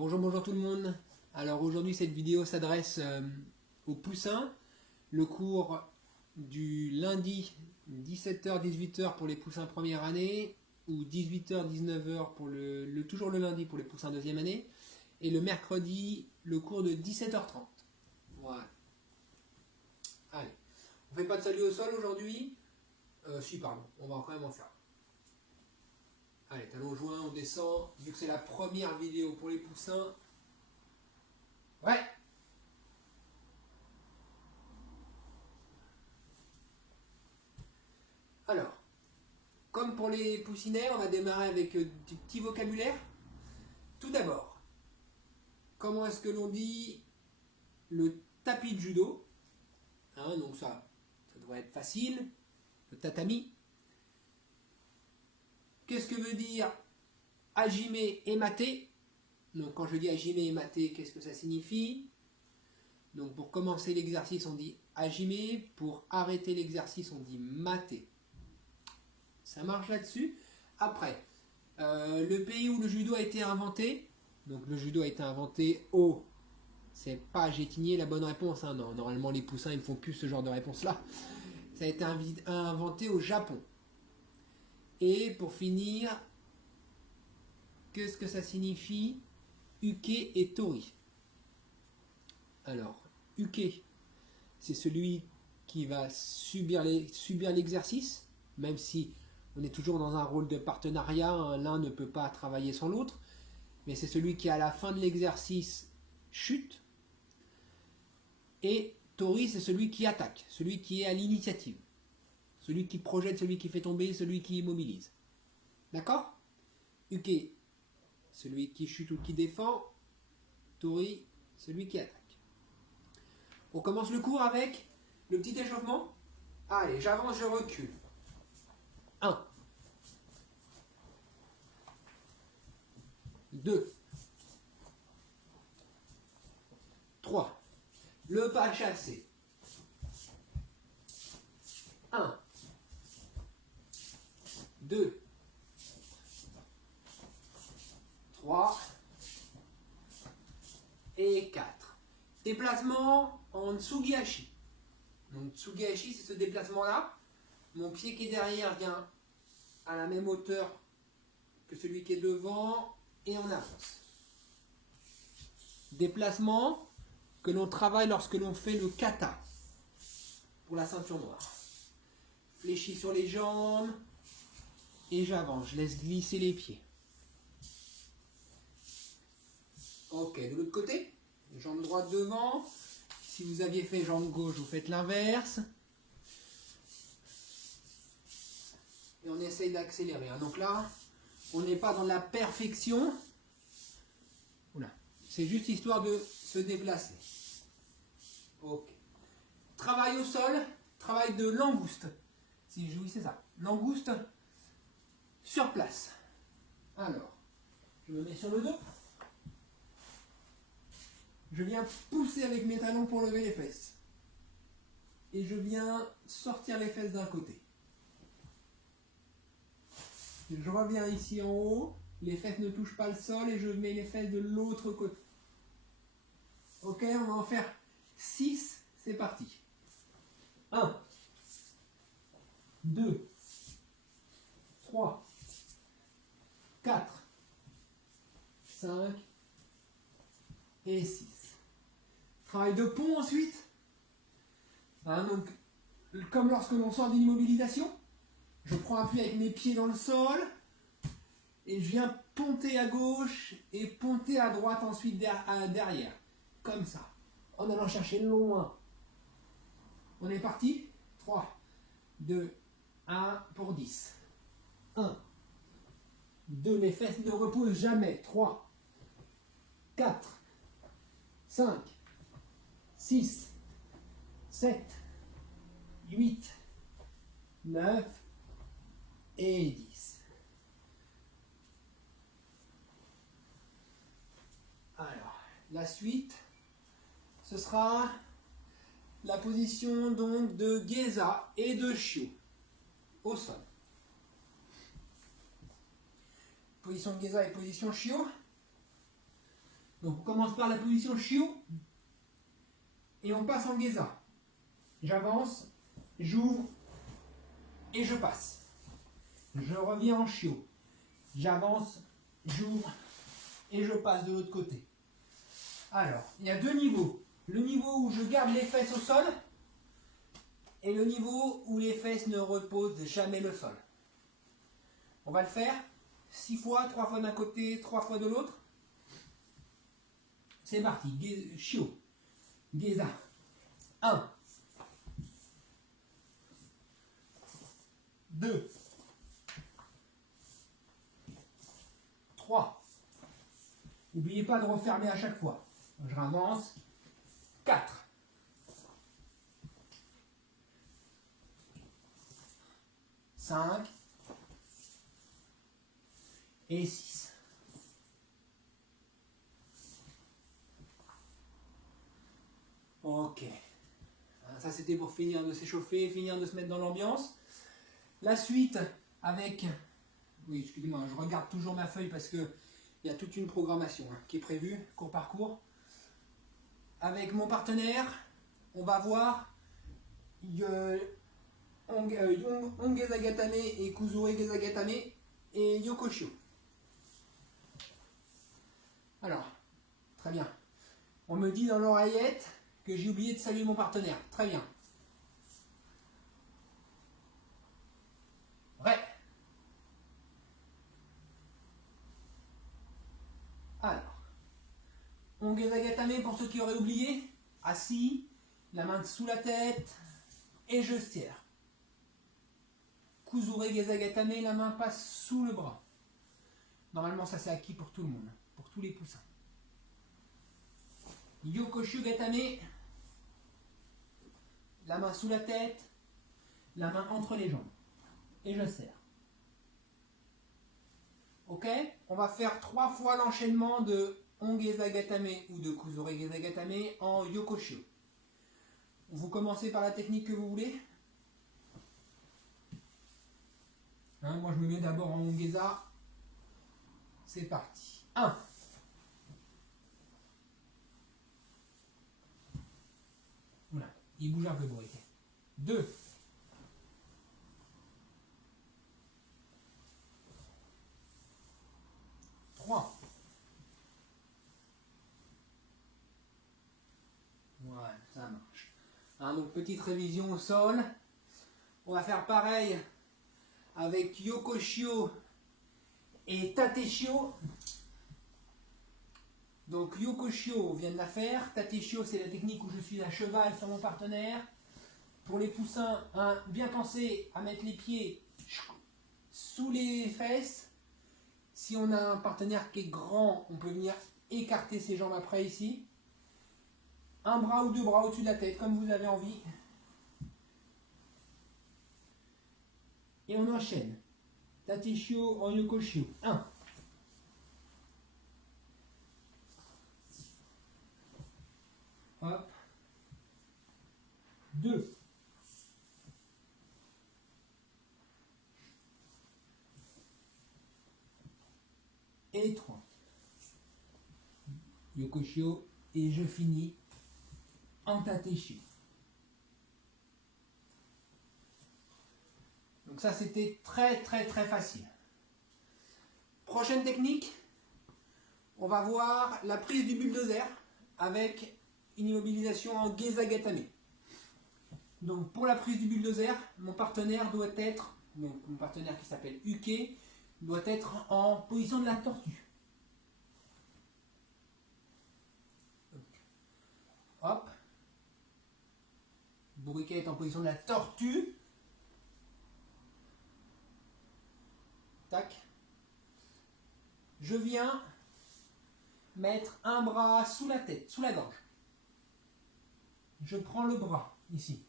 Bonjour tout le monde. Alors aujourd'hui cette vidéo s'adresse aux poussins. Le cours du lundi 17h-18h pour les poussins première année ou 18h-19h pour toujours le lundi pour les poussins deuxième année et le mercredi le cours de 17h30. Voilà. Allez, on fait pas de salut au sol aujourd'hui. Si pardon, on va quand même en faire. Allez, talons joints, on descend. Vu que c'est la première vidéo pour les poussins. Ouais. Alors, comme pour les poussinets, on va démarrer avec du petit vocabulaire. Tout d'abord, comment est-ce que l'on dit le tapis de judo, donc ça devrait être facile. Le tatami. Qu'est-ce que veut dire hajime et mate? Donc quand je dis hajime et mate, qu'est-ce que ça signifie? Donc pour commencer l'exercice, on dit hajime. Pour arrêter l'exercice, on dit mate. Ça marche là-dessus. Après, le pays où le judo a été inventé. Donc le judo a été inventé au... C'est pas Gétigné la bonne réponse. Non, normalement les poussins ils ne font plus ce genre de réponse-là. Ça a été inventé au Japon. Et pour finir, qu'est-ce que ça signifie uke et tori? Alors, uke, c'est celui qui va subir l'exercice, même si on est toujours dans un rôle de partenariat, l'un ne peut pas travailler sans l'autre, mais c'est celui qui à la fin de l'exercice chute. Et tori, c'est celui qui attaque, celui qui est à l'initiative, celui qui projette, celui qui fait tomber, celui qui immobilise. D'accord? Uke, celui qui chute ou qui défend. Tori, celui qui attaque. On commence le cours avec le petit échauffement. Allez, j'avance, je recule. 1. 2. 3. Le pas chassé. 1. 2. 3. Et 4. Déplacement en tsugihashi. Donc tsugihashi, c'est ce déplacement-là. Mon pied qui est derrière vient à la même hauteur que celui qui est devant et on avance. Déplacement que l'on travaille lorsque l'on fait le kata pour la ceinture noire. Fléchis sur les jambes et j'avance. Je laisse glisser les pieds. Ok, de l'autre côté, jambe droite devant. Si vous aviez fait jambe gauche, vous faites l'inverse. Et on essaye d'accélérer. Donc là, on n'est pas dans la perfection. C'est juste histoire de se déplacer. Ok. Travail au sol, travail de langouste. Si je oui, c'est ça. Langouste sur place. Alors, je me mets sur le dos. Je viens pousser avec mes talons pour lever les fesses. Et je viens sortir les fesses d'un côté. Je reviens ici en haut. Les fesses ne touchent pas le sol et je mets les fesses de l'autre côté. Ok, on va en faire 6. C'est parti. 1, 2, 3, 4, 5 et 6. Travail de pont ensuite. Donc, comme lorsque l'on sort d'une immobilisation, je prends appui avec mes pieds dans le sol et je viens ponter à gauche et ponter à droite ensuite derrière. Comme ça. En allant chercher loin. On est parti. 3, 2, 1 pour 10. 1, 2, les fesses ne reposent jamais. 3, 4, 5, 6, 7, 8, 9 et 10. Alors, la suite, ce sera la position donc de Geza et de Shio au sol. Position de Geza et position Shio. Donc on commence par la position Shio et on passe en Geza. J'avance, j'ouvre et je passe. Je reviens en Shio. J'avance, j'ouvre et je passe de l'autre côté. Alors, il y a deux niveaux. Le niveau où je garde les fesses au sol et le niveau où les fesses ne reposent jamais le sol. On va le faire 6 fois, 3 fois d'un côté, 3 fois de l'autre. C'est parti, Shio, Geza. 1, 2, 3. N'oubliez pas de refermer à chaque fois. Je avance. 4. 5. Et 6. Ok. Ça c'était pour finir de s'échauffer, finir de se mettre dans l'ambiance. La suite avec... Oui, excusez-moi, je regarde toujours ma feuille parce que il y a toute une programmation qui est prévue, cours par cours. Avec mon partenaire, on va voir Ongeza Gatame et Kuzure Geza Gatame et Yokoshio. Alors, très bien. On me dit dans l'oreillette que j'ai oublié de saluer mon partenaire. Très bien. Vrai. Alors, Ongeza Gatame pour ceux qui auraient oublié. Assis, la main sous la tête et je serre. Kuzure Geza Gatame, la main passe sous le bras. Normalement, ça c'est acquis pour tout le monde, pour tous les poussins. Yokoshio Gatame, la main sous la tête, la main entre les jambes. Et je serre. Ok? On va faire 3 fois l'enchaînement de Ongeza Gatame ou de Kuzure Geza Gatame en Yokoshio. Vous commencez par la technique que vous voulez. Moi je me mets d'abord en Ongeza. C'est parti. 1. Voilà. Il bouge un peu, Bourriquet. 2. 3. Voilà, ça marche. Donc petite révision au sol. On va faire pareil avec Yokoshio et Tateshio. Donc Yokoshio, on vient de la faire. Tateshio, c'est la technique où je suis à cheval sur mon partenaire. Pour les poussins, bien penser à mettre les pieds sous les fesses. Si on a un partenaire qui est grand, on peut venir écarter ses jambes après ici. Un bras ou 2 bras au-dessus de la tête, comme vous avez envie. Et on enchaîne. Tateshio en Yokoshio. 1. 2. 3. Yokoshio et je finis en Tateshio. Donc ça c'était très facile. Prochaine technique, on va voir la prise du bulldozer avec une immobilisation en Geza Gatame. Donc pour la prise du bulldozer, mon partenaire doit être, donc mon partenaire qui s'appelle Uke, doit être en position de la tortue. Hop. Bourriquet est en position de la tortue. Tac. Je viens mettre un bras sous la tête, sous la gorge. Je prends le bras, ici.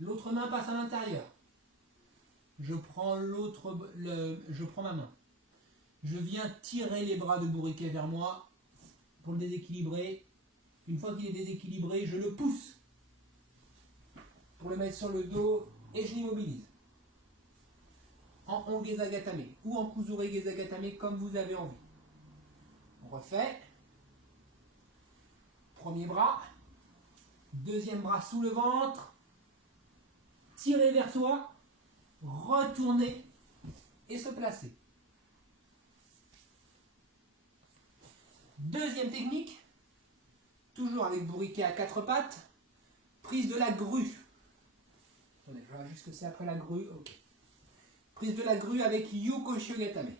L'autre main passe à l'intérieur. Je prends ma main. Je viens tirer les bras de Bourriquet vers moi pour le déséquilibrer. Une fois qu'il est déséquilibré, je le pousse pour le mettre sur le dos et je l'immobilise. En Ongeza Gatame ou en Kuzure Geza Gatame comme vous avez envie. On refait. Premier bras. Deuxième bras sous le ventre. Tirer vers soi. Retourner et se placer. Deuxième technique, toujours avec bourriquet à quatre pattes, prise de la grue. Attendez, je vois juste que c'est après la grue. Ok. Prise de la grue avec Yoko Shogatame.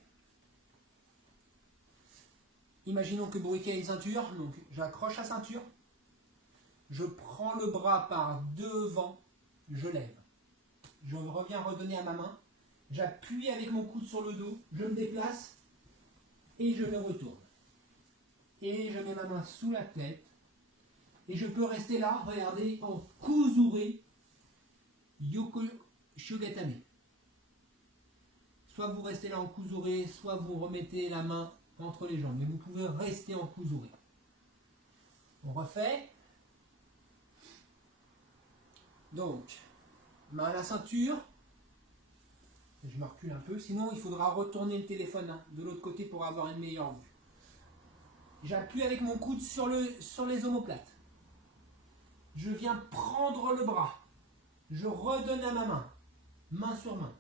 Imaginons que bourriquet a une ceinture, donc j'accroche la ceinture, je prends le bras par devant, je lève. Je reviens redonner à ma main, j'appuie avec mon coude sur le dos, je me déplace et je me retourne. Et je mets ma main sous la tête et je peux rester là, regardez, en Kuzure Yoko Shogatame. Soit vous restez là en Kuzure, soit vous remettez la main entre les jambes, mais vous pouvez rester en Kuzure. On refait. Donc, main à la ceinture. Je me recule un peu, sinon il faudra retourner le téléphone de l'autre côté pour avoir une meilleure vue. J'appuie avec mon coude sur les omoplates. Je viens prendre le bras. Je redonne à ma main, main sur main.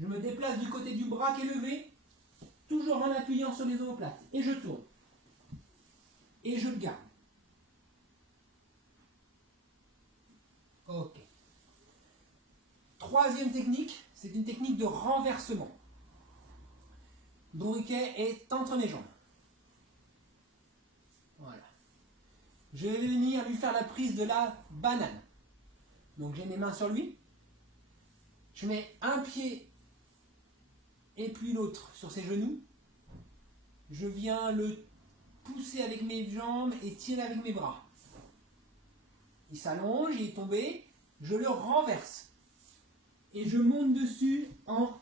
Je me déplace du côté du bras qui est levé, toujours en appuyant sur les omoplates. Et je tourne. Et je le garde. Ok. Troisième technique, c'est une technique de renversement. Bourriquet est entre mes jambes. Voilà. Je vais venir lui faire la prise de la banane. Donc j'ai mes mains sur lui. Je mets un pied et puis l'autre sur ses genoux. Je viens le pousser avec mes jambes et tirer avec mes bras. Il s'allonge, il est tombé. Je le renverse. Et je monte dessus en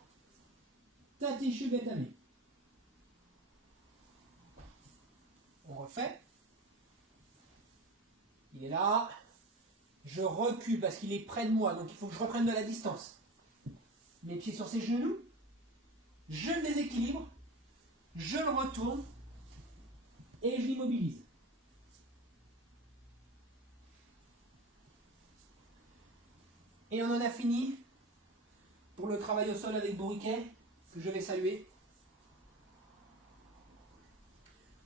Tate Shogatame. On refait. Il est là. Je recule parce qu'il est près de moi, donc il faut que je reprenne de la distance. Mes pieds sur ses genoux. Je le déséquilibre. Je le retourne. Et je l'immobilise. Et on en a fini pour le travail au sol avec bourriquet, que je vais saluer.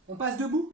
On passe debout.